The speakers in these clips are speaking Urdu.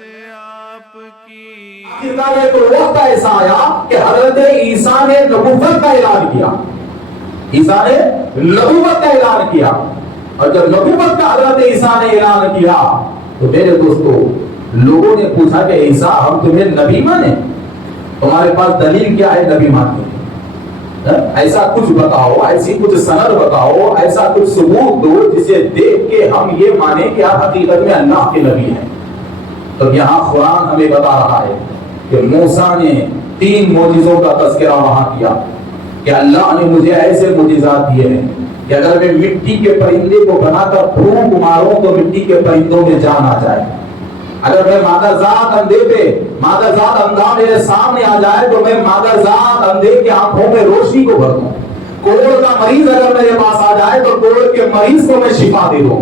ایک وقت ایسا آیا کہ حضرت عیسیٰ نے نبوت کا اعلان کیا. عیسیٰ نے نبوت کا اعلان کیا, اور جب نبوت کا حضرت عیسیٰ نے اعلان کیا تو میرے دوستو لوگوں نے پوچھا کہ عیسیٰ ہم تمہیں نبی مانے, تمہارے پاس دلیل کیا ہے نبی ماننے کی؟ ایسا کچھ بتاؤ, ایسی کچھ سند بتاؤ, ایسا کچھ ثبوت دو جسے دیکھ کے ہم یہ مانیں کہ آپ حقیقت میں اللہ کے نبی ہیں. تو یہاں قرآن ہمیں بتا رہا ہے کہ موسیٰ نے 3 معجزوں کا تذکرہ وہاں کیا کہ اللہ نے مجھے ایسے معجزات دیے ہیں کہ اگر میں مٹی کے پرندے کو بنا کر پھونک ماروں تو مٹی کے پرندوں میں جان آ جائے. اگر میں مادہ ذات اندھے پہ مادہ ذات اندھا میرے سامنے آ جائے تو میں مادہ ذات اندھے کی آنکھوں میں روشنی کو بھر دوں. کوڑ کا مریض اگر میرے پاس آ جائے تو کوڑ کے مریض کو میں شفا دے دوں.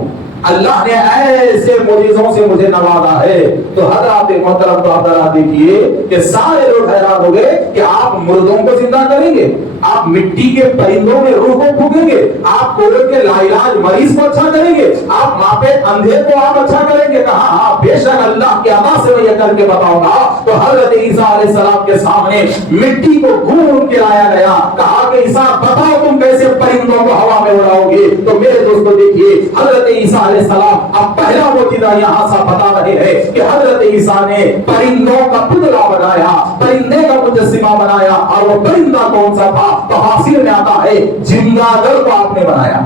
اللہ نے ایسے معجزوں سے مجھے نوازا ہے. تو حضرات محترم تو حضرات دیکھیے کہ سارے لوگ حیران ہو گئے کہ آپ مردوں کو زندہ کریں گے, آپ مٹی کے پرندوں میں روح کو پھونکیں گے, آپ کوڑ کے لاعلاج مریض کو اچھا کریں گے, آپ ماپے اندھے کو آپ اچھا کریں گے. کہا ہاں بے شک اللہ کے عطا سے میں یہ کر کے بتاؤں گا. تو حضرت عیسیٰ علیہ السلام کے سامنے مٹی کو گھوم کے لایا گیا. کہا کہ عیسیٰ بتاؤ تم کیسے پرندوں کو ہوا میں اڑاؤ گے. تو میرے دوستو دیکھیے حضرت عیسیٰ علیہ السلام اب پہلا معجزہ یہاں سے بتا رہے ہیں کہ حضرت عیسیٰ نے پرندوں کا پتلا بنایا, پرندے کا مجسمہ بنایا, اور وہ پرندہ کون سا تھا؟ تفاسیر میں آتا ہے جمگادر کو آپ نے بنایا.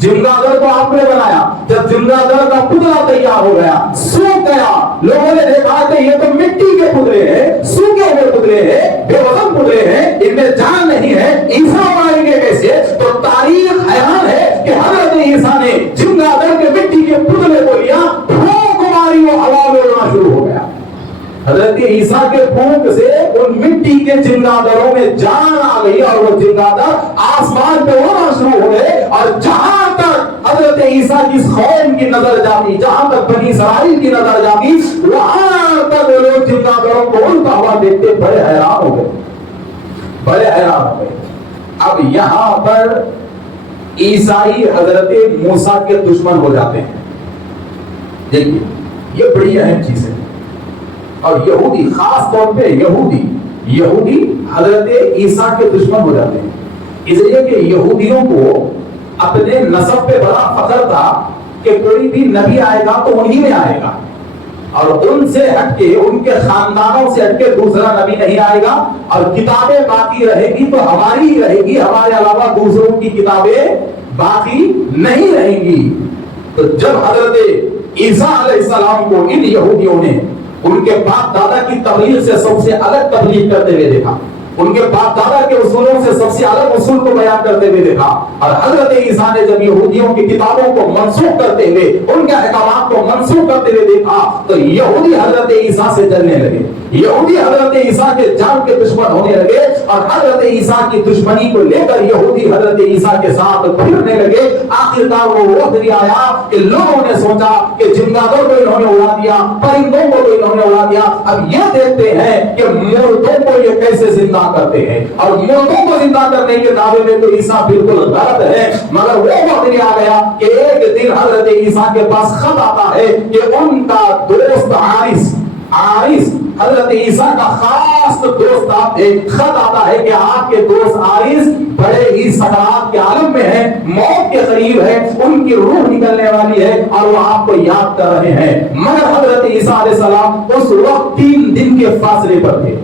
جمگادر کو آپ نے بنایا. جب جمگادر کا پتلا تیار ہو گیا, سوکھ گیا, لوگوں نے دیکھا کہ یہ تو مٹی کے پتلے ہیں, سوکھے ہوئے پتلے ہیں, بے وزن پتلے ہیں, ان میں جان نہیں ہے, عیسیٰ ماریں گے کیسے؟ تو تاریخ حیران ہے کہ حضرت عیسیٰ نے جمگادر کے مٹی کے پتلے کو لیا, پھونک ماری, وہ ہوا میں اڑنا شروع ہو گیا. حضرت عیسیٰ کے پھونک سے ان مٹی کے جمگادروں میں جان آ گئی, اور وہ جمگادر آسمان پہ اڑنا شروع ہو گئے. اور جہاں تک حضرت عیسیٰ کی قوم کی نظر جاتی, جہاں تک بنی اسرائیل کی نظر جاتی, وہاں تک وہ لوگ جمگادروں کو اڑتا ہوا دیکھتے بڑے حیران ہو گئے, بڑے حیران ہو گئے. اب یہاں پر عیسائی حضرت موسیٰ کے دشمن ہو جاتے ہیں. دیکھیے یہ بڑی اہم چیز ہے. اور یہودی, خاص طور پہ یہودی حضرت عیسیٰ کے دشمن ہو جاتے ہیں. اس لیے کہ یہودیوں کو اپنے نسب پہ بڑا فخر تھا کہ کوئی بھی نبی آئے گا تو انہی میں آئے گا, اور ان سے ہٹ کے, ان کے خاندانوں سے ہٹ کے دوسرا نبی نہیں آئے گا, اور کتابیں باقی رہے گی تو ہماری ہی رہے گی, ہمارے علاوہ دوسروں کی کتابیں باقی نہیں رہیں گی. تو جب حضرت عیسیٰ علیہ السلام کو ان یہودیوں نے ان کے باپ دادا کی تبلیغ سے سب سے الگ تبلیغ کرتے ہوئے دیکھا, ان کے باپ دادا کے اصولوں سے سب سے الگ اصول کو بیان کرتے ہوئے دیکھا, اور حضرت عیسیٰ نے جب یہودیوں کی کتابوں کو منسوخ کرتے ہوئے, ان کے احکامات کو منسوخ کرتے ہوئے دیکھا, تو یہودی حضرت عیسیٰ سے جلنے لگے, یہودی حضرت عیسیٰ کے جان کے دشمن ہونے لگے, اور حضرت عیسیٰ کی دشمنی کو لے کر یہودی حضرت عیسیٰ کے ساتھ پھرنے لگے. آخرکار وہ وقت بھی آیا کہ لوگوں نے سوچا کہ جمگادر کو انہوں نے اڑا دیا, پرندوں کو انہوں نے اڑا دیا, اب یہ دیکھتے ہیں کہ مردوں کو یہ کیسے زندہ کرتے ہیں, اور مردوں کو زندہ کرنے کے دعوے میں تو عیسیٰ بالکل غلط ہے. مگر وہ وقت بھی آ گیا کہ ایک دن حضرت عیسیٰ کے پاس خط آتا ہے کہ ان کا دوست عارس حضرت عیسیٰ کا خاص دوست خط آتا ہے کہ آپ کے دوست عارس بڑے ہی سکرات کے عالم میں ہیں, موت کے قریب ہے, ان کی روح نکلنے والی ہے, اور وہ آپ کو یاد کر رہے ہیں. مگر حضرت عیسیٰ علیہ السلام اس وقت 3 دن کے فاصلے پر تھے,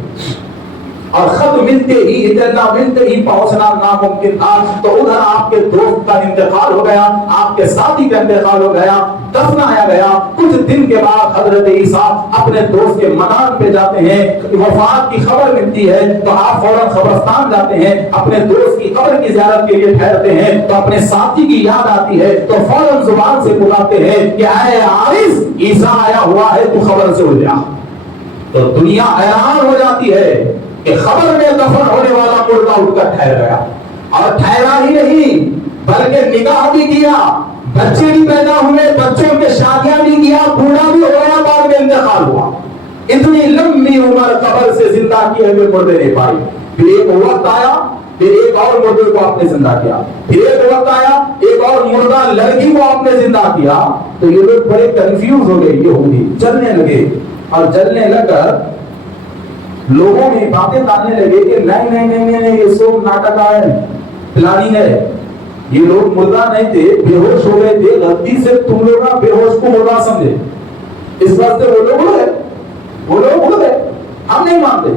اور خط ملتے ہی پہنچنا ناممکن تھا. تو ادھر آپ کے دوست کا انتقال ہو گیا, آپ کے ساتھی کا انتقال ہو گیا, دفنایا گیا. کچھ دن کے بعد حضرت عیسیٰ اپنے دوست کے مکان پہ جاتے ہیں, وفات کی خبر ملتی ہے تو آپ فوراً قبرستان جاتے ہیں, اپنے دوست کی قبر کی زیارت کے لیے ٹھہرتے ہیں. تو اپنے ساتھی کی یاد آتی ہے تو فوراً زبان سے بلاتے ہیں کہ اے عارس, عیسیٰ آیا ہوا ہے, تو خبر سے اٹھ جا. تو دنیا حیران ہو جاتی ہے کہ خبر میں دفن ہونے والا مردہ اٹھ کر ٹھہر گیا, اور ٹھہرا ہی نہیں بلکہ نکاح بھی کیا, بچے بھی پیدا ہوئے, بچوں کے شادیاں بھی کیا, بوڑھا بھی ہو گیا, بعد میں انتقال ہوا. اتنی لمبی عمر قبر سے زندہ کیے ہوئے مردے نہیں پائی. پھر ایک وقت آیا, پھر ایک اور مردے کو آپ نے زندہ کیا, پھر ایک وقت آیا ایک اور مردہ لڑکی کو آپ نے زندہ کیا. تو یہ لوگ بڑے کنفیوز ہو گئے, یہودی چلنے لگے اور جلنے لگ کر لوگوں میں باتیں ڈالنے لگے کہ نہیں یہ سب ناٹک ہے، پلاننگ ہے، یہ لوگ مردہ نہیں تھے، بے ہوش ہو گئے تھے، غلطی سے تم لوگ بے ہوش کو مردہ سمجھے، اس واسطے وہ لوگ اڑ گئے، ہم نہیں مانتے۔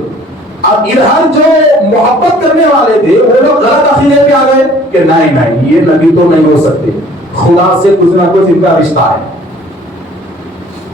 اب ادھر جو محبت کرنے والے تھے وہ لوگ غلط عقیدے پہ آ گئے کہ نہیں یہ نبی تو نہیں ہو سکتے، خدا سے کچھ نہ کچھ ان کا رشتہ ہے۔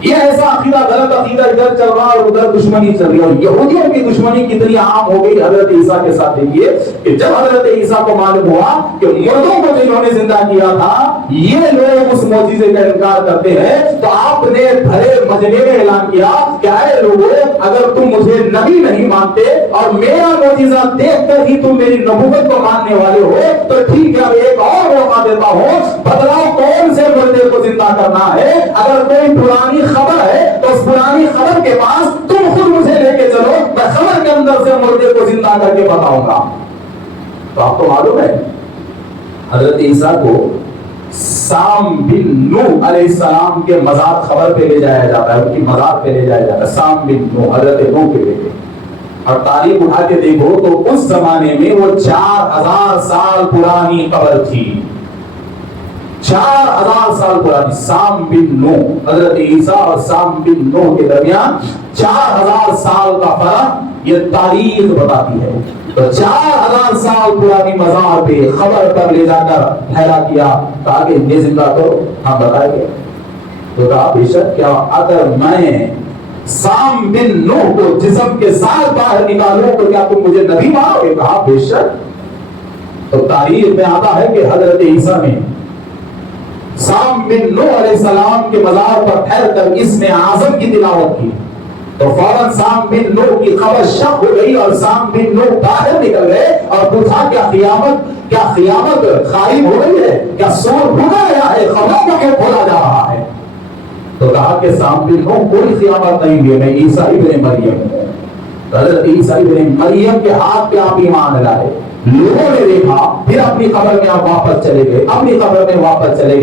یہ ایسا عقیدہ، غلط عقیدہ ادھر چل رہا اور ادھر دشمنی چل رہی ہے۔ اور یہودیوں کی دشمنی کتنی عام ہو گئی حضرت عیسیٰ کے ساتھ، دیکھیے کہ جب حضرت عیسیٰ کو معلوم ہوا کہ مردوں کو جنہوں نے زندہ کیا تھا یہ لوگ اس معجزے کا انکار کرتے ہیں، تو آپ نے بھرے مجمع میں اعلان کیا کہ اے لوگوں، اگر تم مجھے نبی نہیں مانتے اور میرا معجزہ دیکھ کر ہی تم میری نبوت کو ماننے والے ہو تو ٹھیک ہے، اب ایک اور موقع دیتا ہوں، بتلاؤ کون سے مردے کو زندہ کرنا ہے۔ اگر کوئی پرانی خبر ہے تو اس پرانی خبر کے پاس تم خود مجھے لے کے چلو، میں خبر کے اندر سے مردے کو زندہ کر کے بتاؤں گا۔ تو آپ کو معلوم ہے حضرت عیسیٰ کو سام بن نوح علیہ السلام کے مزار خبر پہ لے جایا جاتا ہے، ان کی مزار پہ لے جایا جاتا ہے، سام بن نوح، حضرت نوح کے بیٹے۔ اور تاریخ اٹھا کے دیکھو تو اس زمانے میں وہ 4000 سال پرانی قبر تھی، 4000 سال پرانی۔ سام بن نوح، حضرت عیسیٰ اور سام بن نوح کے درمیان 4000 سال کا فرق یہ تاریخ بتاتی ہے۔ تو 4000 سال پرانی مزار پہ خبر پر لے جا کر ٹھہرا کیا تاکہ یہ زندہ تو ہم بتائیں گے۔ تو کہا بے شک، کیا اگر میں سام بن نوح کو جسم کے ساتھ باہر نکالوں تو کیا تم مجھے نبی مانو گے؟ کہا بے شک۔ تو تاریخ میں آتا ہے کہ حضرت عیسیٰ نے سام بن نوح علیہ السلام کے مزار پر ٹھہر کر اسم اعظم کی تلاوت کی تو فوراً سام بن نوح کی خبر شک ہو گئی اور سام بن نوح باہر نکل گئے اور پوچھا کیا قیامت قائم ہو رہی ہے؟ کیا سور بھولا گیا ہے؟ خبروں کو کیوں بولا جا رہا ہے؟ تو کہا کہ سام بن نوح کوئی قیامت نہیں ہے، میں عیسیٰ ابن مریم ہوں۔ حضرت عیسیٰ ابن مریم کے ہاتھ پہ آپ ایمان لائے، لوگوں نے دیکھا، پھر اپنی قبر میں آپ واپس چلے گئے، اپنی قبر میں واپس چلے گئے۔